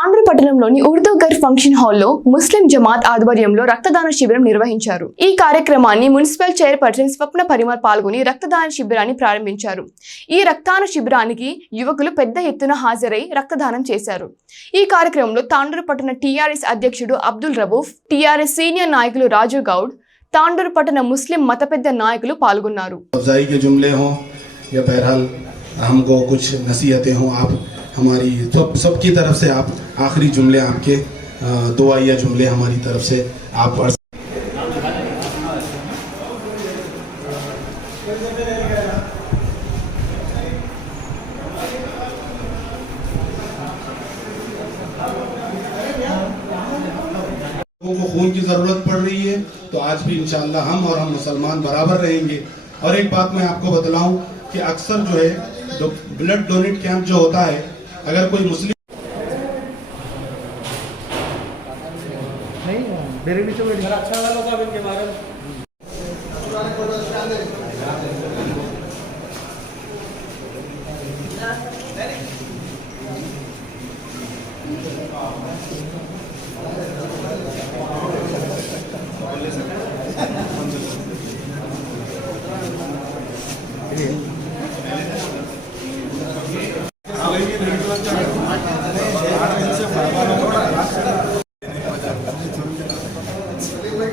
తాండ్రు పట్టణంలోని ఉర్దూ గర్ ఫంక్షన్ హాల్లో ముస్లిం జమాత్ ఆధ్వర్యంలో రక్తదాన శిబిరం నిర్వహించారు. ఈ కార్యక్రమాన్ని మున్సిపల్ చైర్పర్సన్ స్వప్న పరిమర్ పాల్గొని రక్తదాన శిబిరాన్ని ప్రారంభించారు. ఈ రక్తదాన శిబిరానికి యువకులు పెద్ద ఎత్తున హాజరై రక్తదానం చేశారు. ఈ కార్యక్రమంలో తాండూరు పట్టణ టీఆర్ఎస్ అధ్యక్షుడు అబ్దుల్ రబూఫ్ టీఆర్ఎస్ సీనియర్ నాయకులు రాజు గౌడ్ తాండూరు పట్టణ ముస్లిం మత పెద్ద నాయకులు పాల్గొన్నారు. ہماری سب سب کی طرف سے آپ آخری جملے آپ کے دعائیہ جملے ہماری طرف سے آپ کو خون کی ضرورت پڑ رہی ہے، تو آج بھی انشاءاللہ ہم اور ہم مسلمان برابر رہیں گے۔ اور ایک بات میں آپ کو بتلاؤں کہ اکثر جو ہے بلڈ ڈونیٹ کیمپ جو ہوتا ہے اگر کوئی مسلم Yeah.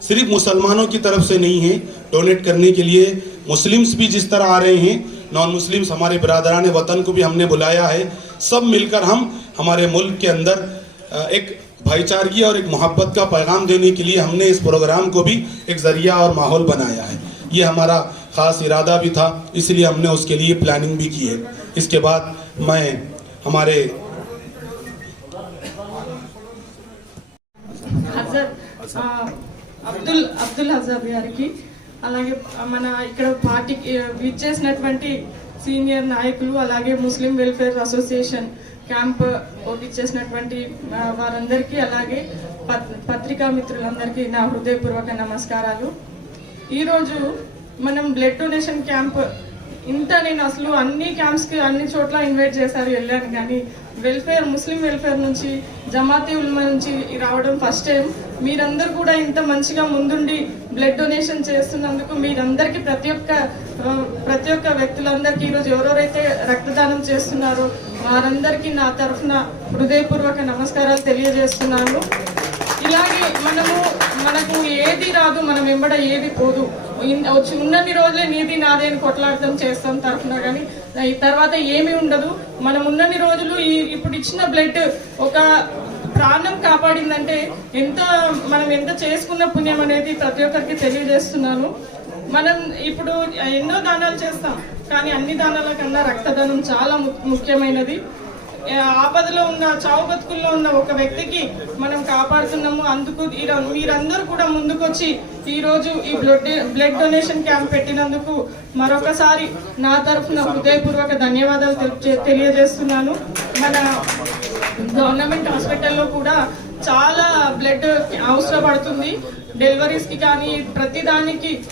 صرف مسلمانوں کی طرف سے نہیں ہے ڈونیٹ کرنے کے لیے مسلمز بھی جس طرح آ رہے ہیں نان مسلمز ہمارے برادران وطن کو بھی ہم نے بلایا ہے، سب مل کر ہم ہمارے ملک کے اندر ایک بھائی چارگی اور ایک محبت کا پیغام دینے کے لیے ہم نے اس پروگرام کو بھی ایک ذریعہ اور ماحول بنایا ہے۔ یہ ہمارا خاص ارادہ بھی تھا، اس لیے ہم نے اس کے لیے پلاننگ بھی کی ہے۔ اس کے بعد میں ہمارے అబ్దుల్ అబ్దుల్ హజాబ్ గారికి అలాగే మన ఇక్కడ పార్టీకి విచ్ చేసినటువంటి సీనియర్ నాయకులు అలాగే ముస్లిం వెల్ఫేర్ అసోసియేషన్ క్యాంప్ ఇచ్చేసినటువంటి వారందరికీ అలాగే పత్- పత్రికా మిత్రులందరికీ నా హృదయపూర్వక నమస్కారాలు. ఈరోజు మనం బ్లడ్ డొనేషన్ క్యాంప్ ఇంత నేను అసలు అన్ని క్యాంప్స్కి అన్ని చోట్ల ఇన్వైట్ చేశారు వెళ్ళాను కానీ వెల్ఫేర్ ముస్లిం వెల్ఫేర్ నుంచి జమాతీ ఉల్మా నుంచి రావడం ఫస్ట్ టైం మీరందరూ కూడా ఇంత మంచిగా ముందుండి బ్లడ్ డొనేషన్ చేస్తున్నందుకు మీరందరికీ ప్రతి ఒక్క ప్రతి ఒక్క వ్యక్తులందరికీ ఈరోజు ఎవరెవరైతే రక్తదానం చేస్తున్నారో వారందరికీ నా తరఫున హృదయపూర్వక నమస్కారాలు తెలియజేస్తున్నాను. ఇలాగే మనము మనకు ఏది రాదు మనం వెంబడ ఏది పోదు. వచ్చి ఉన్నన్ని రోజులే నీది నాదే అని కొట్లాడటం చేస్తాం తరఫున కానీ తర్వాత ఏమీ ఉండదు. మనం ఉన్నన్ని రోజులు ఈ ఇప్పుడు ఇచ్చిన బ్లడ్ ఒక ప్రాణం కాపాడిందంటే ఎంత మనం ఎంత చేసుకున్న పుణ్యం అనేది ప్రతి ఒక్కరికి తెలియజేస్తున్నాను. మనం ఇప్పుడు ఎన్నో దానాలు చేస్తాం కానీ అన్ని దానాల కన్నా రక్తదానం చాలా ము- ముఖ్యమైనది. ఆపదలో ఉన్న చావు బతుకుల్లో ఉన్న ఒక వ్యక్తికి మనం కాపాడుతున్నాము. అందుకు ఈర- మీరందరూ కూడా ముందుకొచ్చి ఈ రోజు ఈ బ్లడ్ బ్లడ్ డొనేషన్ క్యాంప్ పెట్టినందుకు మరొకసారి నా తరఫున హృదయపూర్వక ధన్యవాదాలు తెలియజేస్తున్నాను. మన గవర్నమెంట్ హాస్పిటల్లో కూడా చాలా బ్లడ్ అవసరపడుతుంది. డెలివరీస్కి కానీ ప్రతిదానికి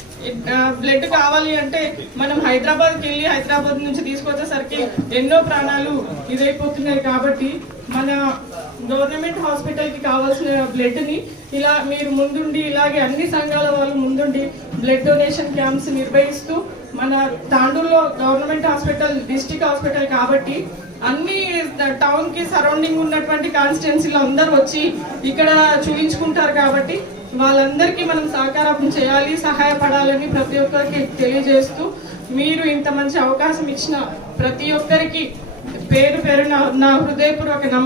బ్లడ్ కావాలి అంటే మనం హైదరాబాద్కి వెళ్ళి హైదరాబాద్ నుంచి తీసుకొచ్చేసరికి ఎన్నో ప్రాణాలు ఇదైపోతున్నాయి కాబట్టి మన గవర్నమెంట్ హాస్పిటల్కి కావాల్సిన బ్లడ్ని ఇలా మీరు ముందుండి ఇలాగే అన్ని సంఘాల వాళ్ళు ముందుండి బ్లడ్ డొనేషన్ క్యాంప్స్ నిర్వహిస్తూ మన తాండూరులో గవర్నమెంట్ హాస్పిటల్ డిస్టిక్ హాస్పిటల్ కాబట్టి అన్ని టౌన్కి సరౌండింగ్ ఉన్నటువంటి కాన్స్టిట్యున్సీలో అందరూ వచ్చి ఇక్కడ చూపించుకుంటారు కాబట్టి వాళ్ళందరికీ మనం సహకారం చేయాలి సహాయపడాలని ప్రతి ఒక్కరికి తెలియజేస్తూ మీరు ఇంత మంచి అవకాశం ఇచ్చిన ప్రతి ఒక్కరికి పేరు పేరు నా హృదయపూర్వక నమస్కారం